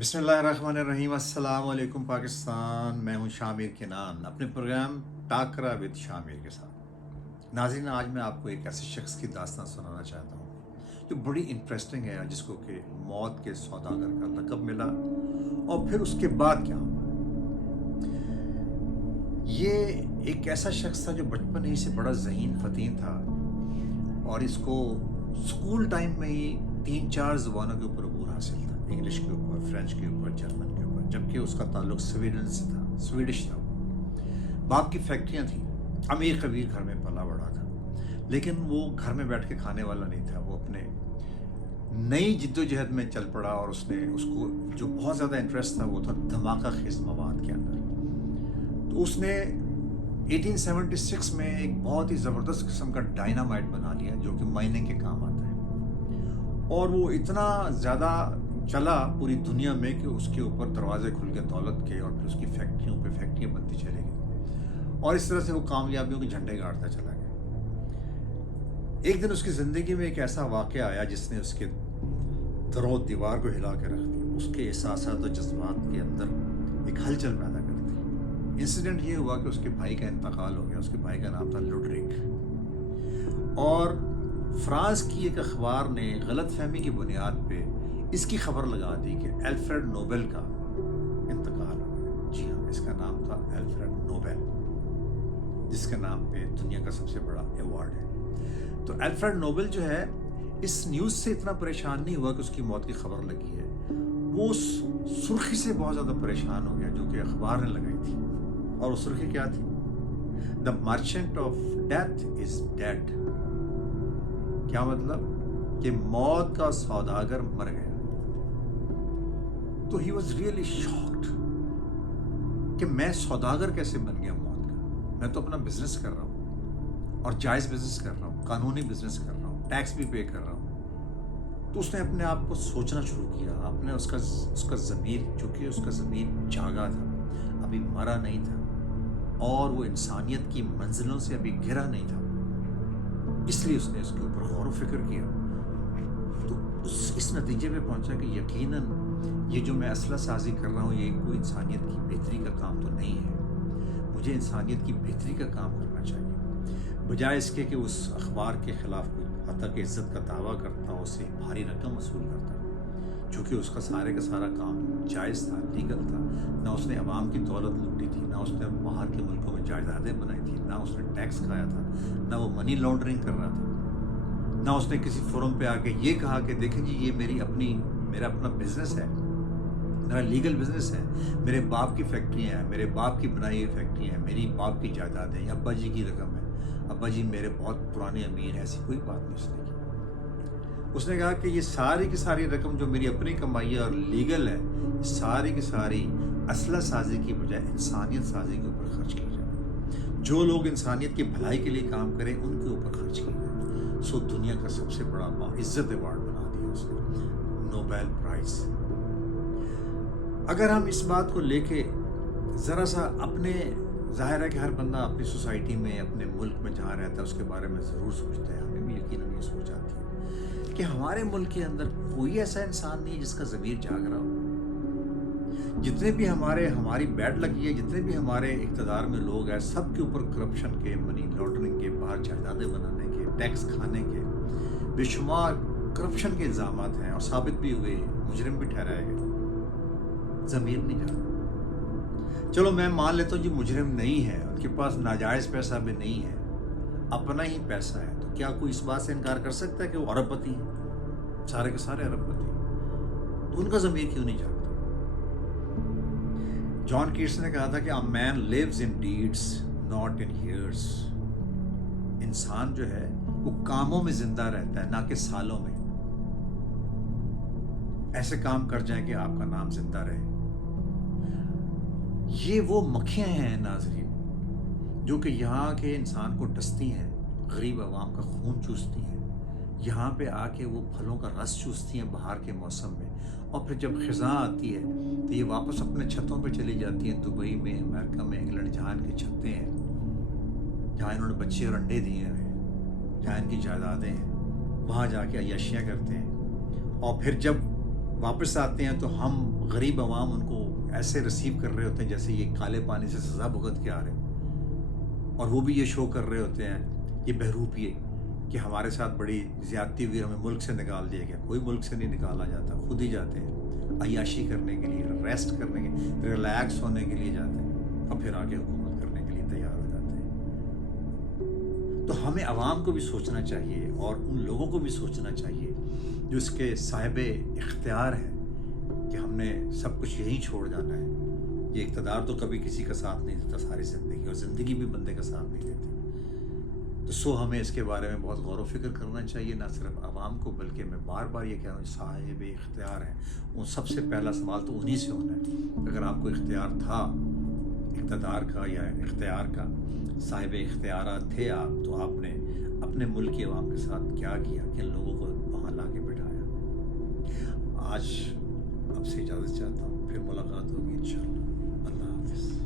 बिस्मिल्लाहिर्रहमानिर्रहीम। अस्सलाम वालेकुम पाकिस्तान। मैं हूं शामिर किनान अपने प्रोग्राम टाकरा विद शामिर के साथ। नाज़रीन, आज मैं आपको एक ऐसे शख्स की दास्तान सुनाना चाहता हूं जो बड़ी इंटरेस्टिंग है, जिसको कि मौत के सौदागर का लक़ब मिला और फिर उसके बाद क्या हुआ। ये एक ऐसा शख्स था जो बचपन ही से बड़ा ज़हीन फ़तीन था और इसको स्कूल टाइम में ही 3-4 ज़ुबानों के ऊपर अबूर हासिल था। इंग्लिश के ऊपर, फ्रेंच के ऊपर, जर्मन के ऊपर, जबकि उसका ताल्लुक स्वीडन से था, स्वीडिश था। बाप की फैक्ट्रियाँ थीं, अमीर कबीर घर में पला बड़ा था, लेकिन वो घर में बैठ के खाने वाला नहीं था। वो अपने नई जिद्दोजहद में चल पड़ा और उसको जो बहुत ज़्यादा इंटरेस्ट था वो था धमाका खेज़ मवाद के अंदर। तो उसने 1876 में एक बहुत ही ज़बरदस्त किस्म का डायनामाइट बना लिया जो कि माइनिंग के काम आता है, और वो इतना ज़्यादा चला पूरी दुनिया में कि उसके ऊपर दरवाजे खुल गए दौलत के, और फिर उसकी फैक्ट्रियों पे फैक्ट्रियाँ बनती चली गई और इस तरह से वो कामयाबियों के झंडे गाड़ता चला गया। एक दिन उसकी ज़िंदगी में एक ऐसा वाक़या आया जिसने उसके दरो दीवार को हिला के रख दिया, उसके एहसासात और जज्बात के अंदर एक हलचल पैदा कर दी। इंसिडेंट ये हुआ कि उसके भाई का इंतकाल हो गया। उसके भाई का नाम था लुडरिक, और फ्रांस की एक अखबार ने गलत फहमी की बुनियाद पे इसकी खबर लगा दी कि अल्फ्रेड नोबेल का इंतकाल हो गया। जी हाँ, इसका नाम था अल्फ्रेड नोबेल, जिसके नाम पे दुनिया का सबसे बड़ा अवार्ड है। तो अल्फ्रेड नोबेल जो है, इस न्यूज़ से इतना परेशान नहीं हुआ कि उसकी मौत की खबर लगी है, वो उस सुर्खी से बहुत ज़्यादा परेशान हो गया जो कि अखबार ने लगाई थी। और वो सुर्खी क्या थी? The merchant of death is dead. क्या मतलब? कि मौत का सौदागर मर गया। तो ही वॉज रियली शॉक्ड कि मैं सौदागर कैसे बन गया मौत का। मैं तो अपना बिजनेस कर रहा हूँ और जायज़ बिजनेस कर रहा हूँ, कानूनी बिजनेस कर रहा हूँ, टैक्स भी पे कर रहा हूँ। तो उसने अपने आप को सोचना शुरू किया। अपने उसका ज़मीर, चूँकि उसका ज़मीर जागा था, अभी मरा नहीं था, और वो इंसानियत की मंजिलों से अभी गिरा नहीं था, इसलिए उसने इसके ऊपर गौर व फिक्र किया। तो इस नतीजे पे पहुंचा कि यकीनन ये जो मैं असला साजी कर रहा हूँ, ये कोई इंसानियत की बेहतरी का काम तो नहीं है। मुझे इंसानियत की बेहतरी का काम करना चाहिए, बजाय इसके कि उस अखबार के ख़िलाफ़ कोई हतक इज़्ज़त का दावा करता, उससे भारी रकम वसूल करता। चूँकि उसका सारे का सारा काम जायज़ था, लीगल था। ना उसने अवाम की दौलत लूटी थी, ना उसने बाहर के मुल्कों में जायदादें बनाई थी, ना उसने टैक्स खाया था, ना वो मनी लॉन्ड्रिंग कर रहा था, ना उसने किसी फोरम पे आके ये कहा कि देखें जी, ये मेरा अपना बिजनेस है, मेरा लीगल बिजनेस है, मेरे बाप की फैक्ट्रियाँ हैं, मेरे बाप की बनाई हुई फैक्ट्रियाँ हैं, मेरी बाप की जायदादें, अब्बा जी की रकम है, अब्बा जी मेरे बहुत पुराने अमीर हैं। ऐसी कोई बात नहीं उसने की। उसने कहा कि ये सारी की सारी रकम जो मेरी अपनी कमाई है और लीगल है, ये सारी की सारी असला साजी की बजाय इंसानियत साजी के ऊपर खर्च की जाए। जो लोग इंसानियत की भलाई के लिए काम करें उनके ऊपर खर्च की जाए। सो दुनिया का सबसे बड़ा इज्जत अवार्ड बना दिया उसने, नोबेल प्राइज। अगर हम इस बात को लेके ज़रा सा अपने, ज़ाहिर है कि हर बंदा अपनी सोसाइटी में, अपने मुल्क में जहाँ रहता है उसके बारे में ज़रूर सोचता है। हमें भी यकीनन ये सोच आती है कि हमारे मुल्क के अंदर कोई ऐसा इंसान नहीं है जिसका ज़मीर जाग रहा हो। जितने भी हमारी बैड लगी है, जितने भी हमारे इक़्तिदार में लोग हैं, सब के ऊपर करप्शन के, मनी लॉन्ड्रिंग के, बाहर जायदादें बनाने के, टैक्स खाने के बेशुमार करप्शन के इल्ज़ामात हैं, और साबित भी हुए, मुजरिम भी ठहराए गए। ज़मीर नहीं जाता। चलो मैं मान लेता हूँ जी, मुजरिम नहीं है, उनके पास नाजायज़ पैसा भी नहीं है, अपना ही पैसा है, तो क्या कोई इस बात से इनकार कर सकता है कि वो अरबपति है? सारे के सारे अरबपति हैं। तो उनका ज़मीर क्यों नहीं जागता? जॉन कीट्स ने कहा था कि a man lives in deeds not in years. इंसान जो है वो कामों में जिंदा रहता है, ना कि सालों में। ऐसे काम कर जाएं कि आपका नाम जिंदा रहे। ये वो मक्खियां हैं नाज़रीन, जो कि यहाँ के इंसान को डसती हैं, गरीब आवाम का खून चूसती हैं, यहाँ पे आके वो फलों का रस चूसती हैं बाहर के मौसम में, और फिर जब ख़िज़ां आती है तो ये वापस अपने छतों पे चली जाती हैं। दुबई में, अमेरिका में, इंग्लैंड, जहाँ इनकी छतें हैं, जहाँ इन्होंने बच्चे और अंडे दिए हैं, जहाँ इनकी जायदादें हैं, वहाँ जाके अय्याशियाँ करते हैं। और फिर जब واپس آتے ہیں تو ہم غریب عوام ان کو ایسے ریسیو کر رہے ہوتے ہیں جیسے یہ کالے پانی سے سزا بھگت کے آ رہے ہیں، اور وہ بھی یہ شو کر رہے ہوتے ہیں، یہ بہروپیے، کہ ہمارے ساتھ بڑی زیادتی ہوئی، ہمیں ملک سے نکال دیا گیا۔ کوئی ملک سے نہیں نکالا جاتا، خود ہی جاتے ہیں عیاشی کرنے کے لیے، ریسٹ کرنے کے، ریلیکس ہونے کے لیے جاتے ہیں، اور پھر آگے حکومت کرنے کے لیے تیار ہو جاتے ہیں۔ تو ہمیں عوام کو بھی سوچنا چاہیے، اور ان لوگوں کو بھی سوچنا چاہیے جو اس کے صاحب اختیار ہیں، کہ ہم نے سب کچھ یہیں چھوڑ جانا ہے۔ یہ اقتدار تو کبھی کسی کا ساتھ نہیں دیتا ساری زندگی، اور زندگی بھی بندے کا ساتھ نہیں دیتی۔ تو ہمیں اس کے بارے میں بہت غور و فکر کرنا چاہیے، نہ صرف عوام کو، بلکہ میں بار بار یہ کہہ رہا ہوں، صاحب اختیار ہیں، وہ سب سے پہلا سوال تو انہی سے ہونا ہے۔ اگر آپ کو اختیار تھا اقتدار کا یا اختیار کا، صاحب اختیارات تھے آپ، تو آپ نے اپنے ملک کی عوام کے ساتھ کیا کیا، کن لوگوں کو وہاں لا کے بٹھایا۔ آج